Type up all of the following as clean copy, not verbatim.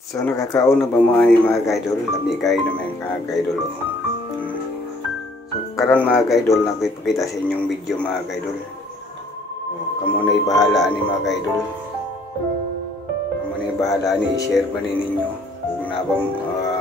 So nakakauna ba mo ani mga ka-idol? Labi kayo na mga ka-idol. So karon mga ka-idol, nakipakita sa inyong video mga ka-idol. Kamo na ibahala ani mga ka-idol. Kamo na ibahala ani i-share ba ni ninyo kung nabang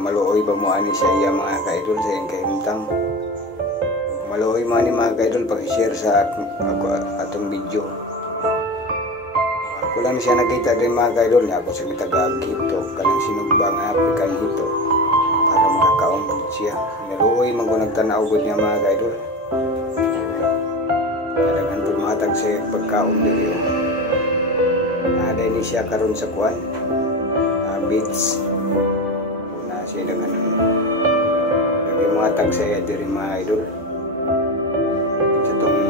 maluoy ba mo ani sa iya mga ka-idol sa iyang kahimtang. Maluoy mo ani mga ka-idol, paki-share sa atong video. Ako lang siya nakita din mga ka-idol niya. Ako sa mitagag hito, kanang sinugbang African hito para makakaungkot siya. Naluoy man ko nagtanaw ko niya mga ka-idol. Talagang tumatag sa pagkaon niyo. Naday ni siya karon sa kuan beach na siya dengan matag sa iya diri mga idol. Sa tong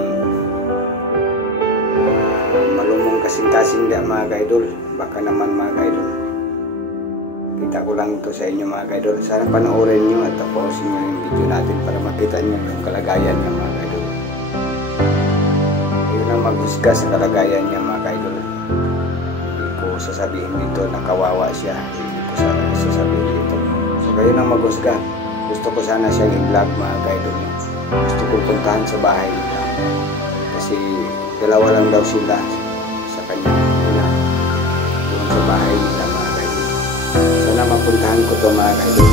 malumong kasing-kasing da mga ka-idol, baka naman mga ka-idol. Kita ko lang ito sa inyo mga ka-idol. Sana panoorin nyo at tapusin nyo yung video natin para makita nyo yung kalagayan niya mga ka-idol. Ayun ang maghusga sa kalagayan niya mga ka-idol. Hindi ko sasabihin dito na kawawa siya. Hindi ko sasabihin dito. So kayo nang maghusga. Gusto ko sana siyang i-vlog mga ka-idol. Gusto ko puntahan sa bahay nila. Kasi dalawa lang daw sila sa kanya na doon sa bahay nila mga ka-idol. Sana mapuntahan ko to mga ka-idol.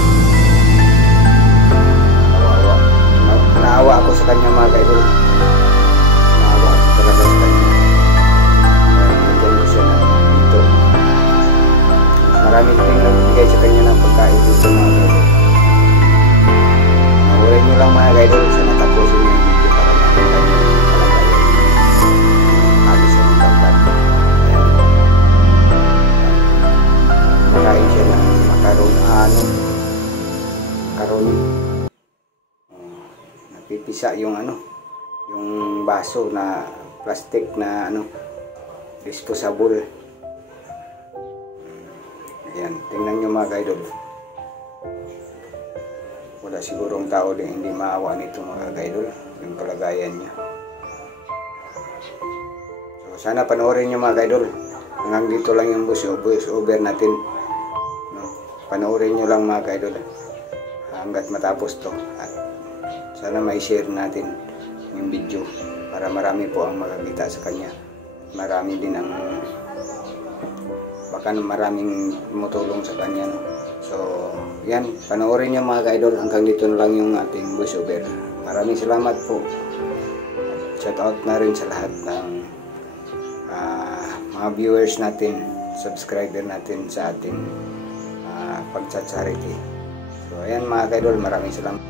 Naawa ako sa kanya mga ka-idol. Naawa ako talaga sa kanya. Nagpuntan ko siya na dito. Maraming tingnan bigay sa kanya ng pagkain dito mga ka-idol. Nawarin nyo lang mga ka-idol. Sana tapusin nyo yung video para makita nyo. Makain siya ng macaroni. Napipisa yung yung baso na plastic na disposable. Ayan, tingnan nyo mga ka-idol. Wala sigurong tao din hindi maawa nito mga ka-idol, yung kalagayan niya. So sana panoorin nyo mga ka-idol. Hanggang dito lang yung voice over natin. Panoorin nyo lang mga ka-idol hanggat matapos to, at sana mai-share natin yung video para marami po ang makakita sa kanya. Marami din ang baka maraming tumutulong sa kanya, no? So yan, panoorin nyo mga ka-idol. Hanggang dito na lang yung ating voice over. Maraming salamat po. Shout out na rin sa lahat ng mga viewers natin, subscriber natin sa ating pag-charity. So ayan mga ka-idol, maraming salamat.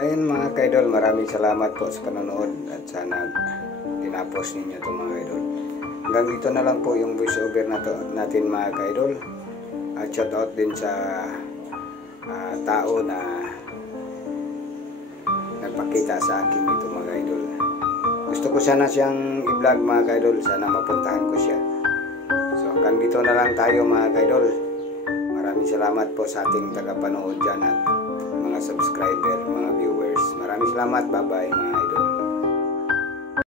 So ayun mga kaidol, maraming salamat po sa panonood at sana tinapos ninyo ito mga kaidol. Hanggang dito na lang po yung voice over natin mga kaidol. At shout out din sa tao na nagpakita sa akin ito mga kaidol. Gusto ko sana siyang i-vlog mga kaidol, sana mapuntahan ko siya. So hanggang dito na lang tayo mga kaidol. Maraming salamat po sa ating tagapanood dyan at mga subscriber, mga viewers. Maraming salamat, bye bye mga idol.